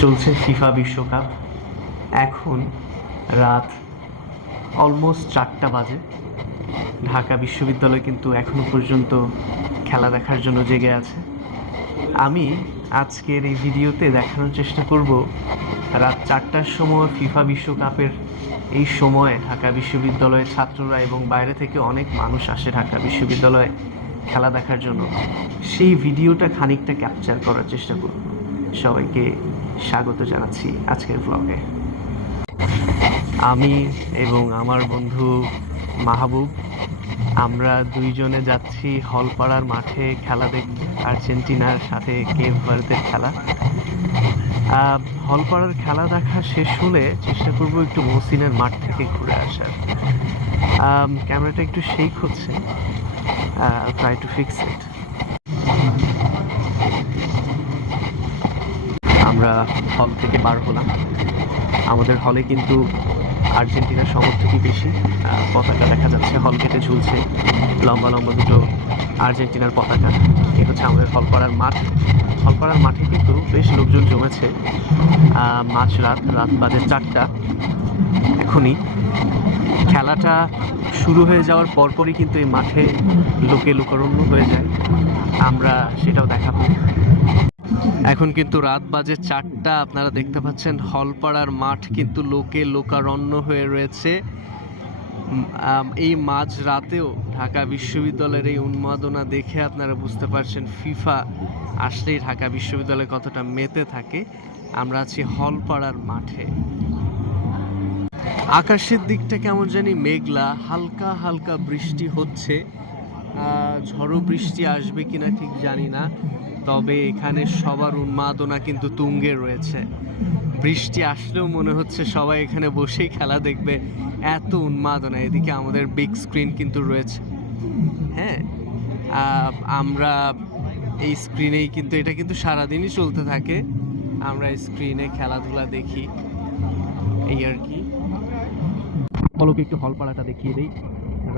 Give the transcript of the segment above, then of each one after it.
চলছে ফিফা বিশ্বকাপ। এখন রাত অলমোস্ট 4টা বাজে। ঢাকা বিশ্ববিদ্যালয় কিন্তু এখনো পর্যন্ত খেলা দেখার জন্য জেগে আছে। আমি আজকের এই ভিডিওতে দেখানোর চেষ্টা করব রাত 4টার সময় ফিফা বিশ্বকাপের এই সময়ে ঢাকা বিশ্ববিদ্যালয়ের ছাত্ররা এবং বাইরে থেকে অনেক মানুষ আসে ঢাকা বিশ্ববিদ্যালয়ে খেলা দেখার জন্য। সেই ভিডিওটা খানিকটা ক্যাপচার করার চেষ্টা করব। সবাইকে স্বাগত জানাচ্ছি আজকের ব্লগে। আমি এবং আমার বন্ধু মাহবুব, আমরা দুইজনে যাচ্ছি হলপাড়ার মাঠে খেলা দেখতে, আর্জেন্টিনার সাথে কেপ ভার্দের খেলা। হলপাড়ার খেলা দেখা শেষ হলে চেষ্টা করব একটু মহসিনের মাঠ থেকে ঘুরে আসার। ক্যামেরাটা একটু শেক হচ্ছে, ট্রাই টু ফিক্স ইট। আমরা হল থেকে বার হলাম। আমাদের হলে কিন্তু আর্জেন্টিনার সমর্থকই বেশি। পতাকা দেখা যাচ্ছে, হল গেটে ঝুলছে লম্বা লম্বা দুটো আর্জেন্টিনার পতাকা। এ হচ্ছে আমাদের হলপাড়ার মাঠ। হলপাড়ার মাঠে কিন্তু বেশ লোকজন জমেছে। রাত বাজে 4টা। এখনই খেলাটা শুরু হয়ে যাওয়ার পরপরই কিন্তু এই মাঠে লোকে লোকারণ্য হয়ে যায়। আমরা সেটাও দেখাবো। এখন কিন্তু রাত বাজে 4টা। আপনারা দেখতে পাচ্ছেন হলপাড়ার মাঠ কিন্তু লোকে লোকারণ্য হয়ে রয়েছে। এই মাঝ রাতেও ঢাকা বিশ্ববিদ্যালয়ের এই উন্মাদনা দেখে আপনারা বুঝতে পারছেন ফিফা আসলেই ঢাকা বিশ্ববিদ্যালয় কতটা মেতে থাকে। আমরা আছি হলপাড়ার মাঠে। আকাশের দিকটা কেমন জানি মেঘলা, হালকা হালকা বৃষ্টি হচ্ছে। ঝড়ো বৃষ্টি আসবে কিনা ঠিক জানি না, তবে এখানে সবার উন্মাদনা কিন্তু তুঙ্গে রয়েছে। বৃষ্টি আসলেও মনে হচ্ছে সবাই এখানে বসেই খেলা দেখবে, এত উন্মাদনা। এদিকে আমাদের বিগ স্ক্রিন কিন্তু রয়েছে। হ্যাঁ, আমরা এই স্ক্রিনেই কিন্তু, এটা কিন্তু সারাদিনই চলতে থাকে। আমরা স্ক্রিনে খেলাধুলা দেখি, এই আর কি। ফলকে একটু হলপাড়াটা দেখিয়ে দেই।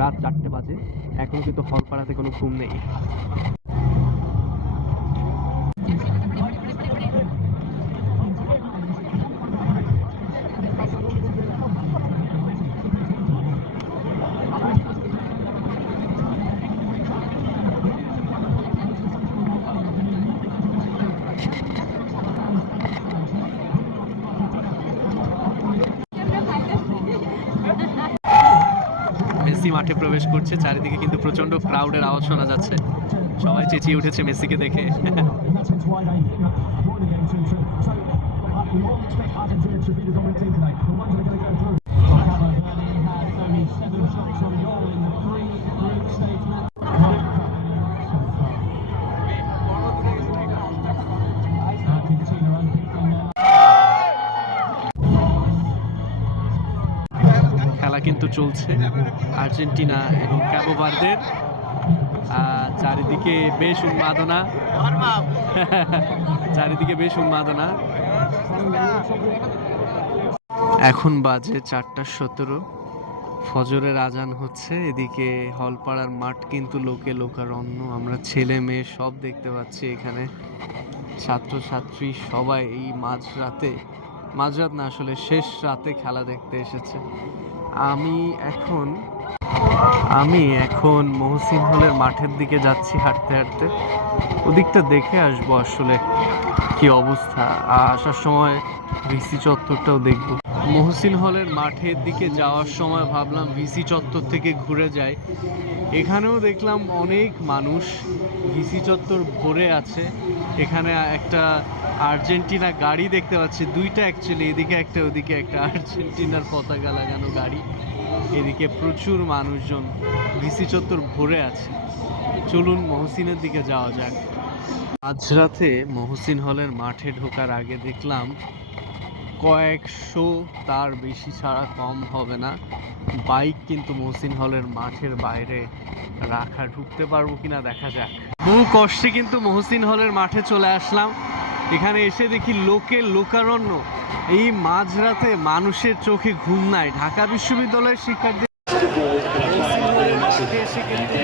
রাত 4টে বাজে, এখনো কিন্তু হলপাড়াতে কোনো ঘুম নেই। মেসি মাঠে প্রবেশ করছে। চারিদিকে কিন্তু প্রচন্ড ক্রাউডের আওয়াজ শোনা যাচ্ছে। সবাই চেঁচিয়ে উঠেছে মেসিকে দেখে। খেলা কিন্তু চলছে আর্জেন্টিনা এবং ক্যাবো ভার্দের। চারিদিকে বেশ উন্মাদনা, চারিদিকে বেশ উন্মাদনা। এখন বাজে 4:17। ফজরের আজান হচ্ছে। এদিকে হলপাড়ার মাঠ কিন্তু লোকে লোকারণ্য। আমরা ছেলে মেয়ে সব দেখতে পাচ্ছি এখানে, ছাত্রছাত্রী সবাই এই মাঝরাত না, আসলে শেষ রাতে খেলা দেখতে এসেছে। আমি এখন মহসিন হলের মাঠের দিকে যাচ্ছি হাঁটতে হাঁটতে। ওদিকটা দেখে আসবো আসলে কি অবস্থা। আসার সময় ভিসি চত্বরটাও দেখবো। মহসিন হলের মাঠের দিকে যাওয়ার সময় ভাবলাম ভিসি চত্বর থেকে ঘুরে যাই। এখানেও দেখলাম অনেক মানুষ, ভিসি চত্বর ভরে আছে। এখানে একটা আর্জেন্টিনা গাড়ি দেখতে পাচ্ছি, দুইটা অ্যাকচুয়ালি, এদিকে একটা ওদিকে একটা, আর্জেন্টিনার পতাকা লাগানো গাড়ি। এদিকে প্রচুর মানুষজন, ভিসি চত্বর ভরে আছে। চলুন মহসিনের দিকে যাওয়া যাক। মাঝরাতে মহসিন হলের মাঠে ঢোকার আগে দেখলাম কয়েকশো, তার বেশি ছাড়া কম হবে না, বাইক কিন্তু মহসিন হলের মাঠের বাইরে রাখা। ঢুকতে পারবো কিনা দেখা যাক। বহু কষ্টে কিন্তু মহসিন হলের মাঠে চলে আসলাম। এখানে এসে দেখি লোকে লোকারণ্য। এই মাঝরাতে মানুষের চোখে ঘুম নাই। ঢাকা বিশ্ববিদ্যালয়ের শিক্ষার্থী এসে কিন্তু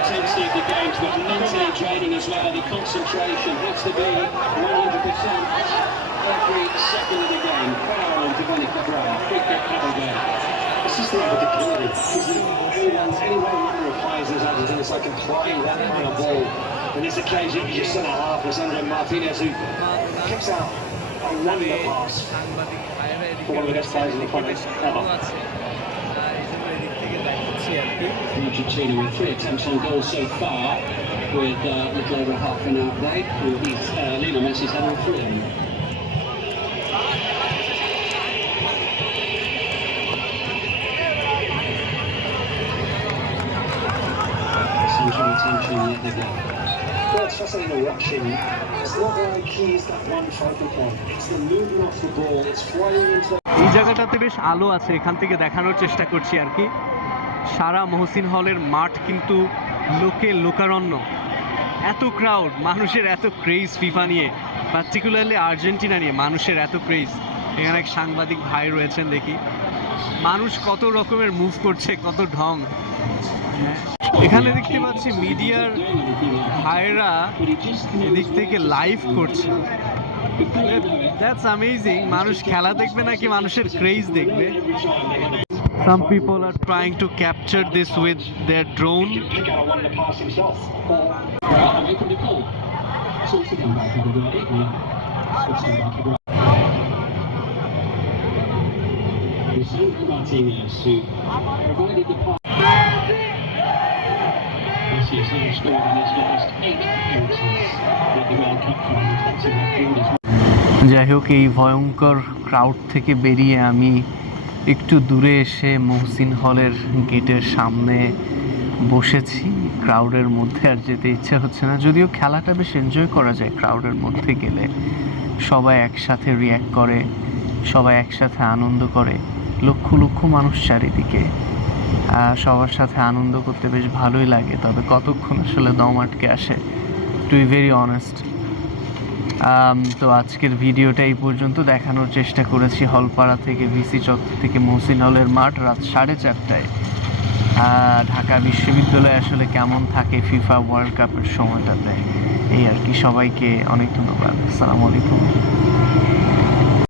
intensity of the games, but mentally training as well. The concentration has to be 100% every second of the game. Foul on Giovanni Cabral. Big get covered there. It's just the unpredictability. Anyone number of players in this Argentina side can play that kind of ball. On this occasion, you just centre half, Lisandro Martinez, who kicks out a wonder pass for one of the best players in the front ever. Argentina with 3 attempts on goal so far, with little over half an hour played. Lionel Messi's had all 3 of them. Central attention yet again. Well, it's fascinating watching. It's not like he's that one focal point. It's the movement off the ball. It's flying into. এই জায়গাটাতে বেশ আলো আছে, এখান থেকে দেখানোর চেষ্টা করছি আর কি। সারা মহসিন হলের মাঠ কিন্তু লোকে লোকারণ্য, এত ক্রাউড, মানুষের এত ক্রেজ ফিফা নিয়ে, পার্টিকুলারলি আর্জেন্টিনা নিয়ে মানুষের এত ক্রেজ। এখানে এক সাংবাদিক ভাই রয়েছেন, দেখি মানুষ কত রকমের মুভ করছে, কত ঢং। এখানে দেখতে পাচ্ছি মিডিয়ার ভাইরা এদিক থেকে লাইভ করছে। That's amazing. মানুষ খেলা দেখবে নাকি মানুষের ক্রেজ দেখবে? Some people are trying to capture this with their drone. Martinez, who provided the pass. Messi has now scored in his last 8 appearances at the World Cup final. That's a record as well. যাই হোক, এই ভয়ঙ্কর crowd থেকে বেরিয়ে আমি একটু দূরে এসে মহসিন হলের গেটের সামনে বসেছি। ক্রাউডের মধ্যে আর যেতে ইচ্ছা হচ্ছে না, যদিও খেলাটা বেশ এনজয় করা যায় ক্রাউডের মধ্যে গেলে। সবাই একসাথে রিয়্যাক্ট করে, সবাই একসাথে আনন্দ করে, লক্ষ লক্ষ মানুষ চারিদিকে, সবার সাথে আনন্দ করতে বেশ ভালোই লাগে। তবে কতক্ষণ আসলে দম আটকে আসে, টু বি ভেরি অনেস্ট। তো আজকের ভিডিওটা এই পর্যন্ত দেখানোর চেষ্টা করেছি হলপাড়া থেকে, ভিসি চত্বর থেকে মহসিন হলের মাঠ রাত 4:30টায়। ঢাকা বিশ্ববিদ্যালয়ে আসলে কেমন থাকে ফিফা ওয়ার্ল্ড কাপের সময়টাতে, এই আর কি। সবাইকে অনেক ধন্যবাদ। আসসালামু আলাইকুম।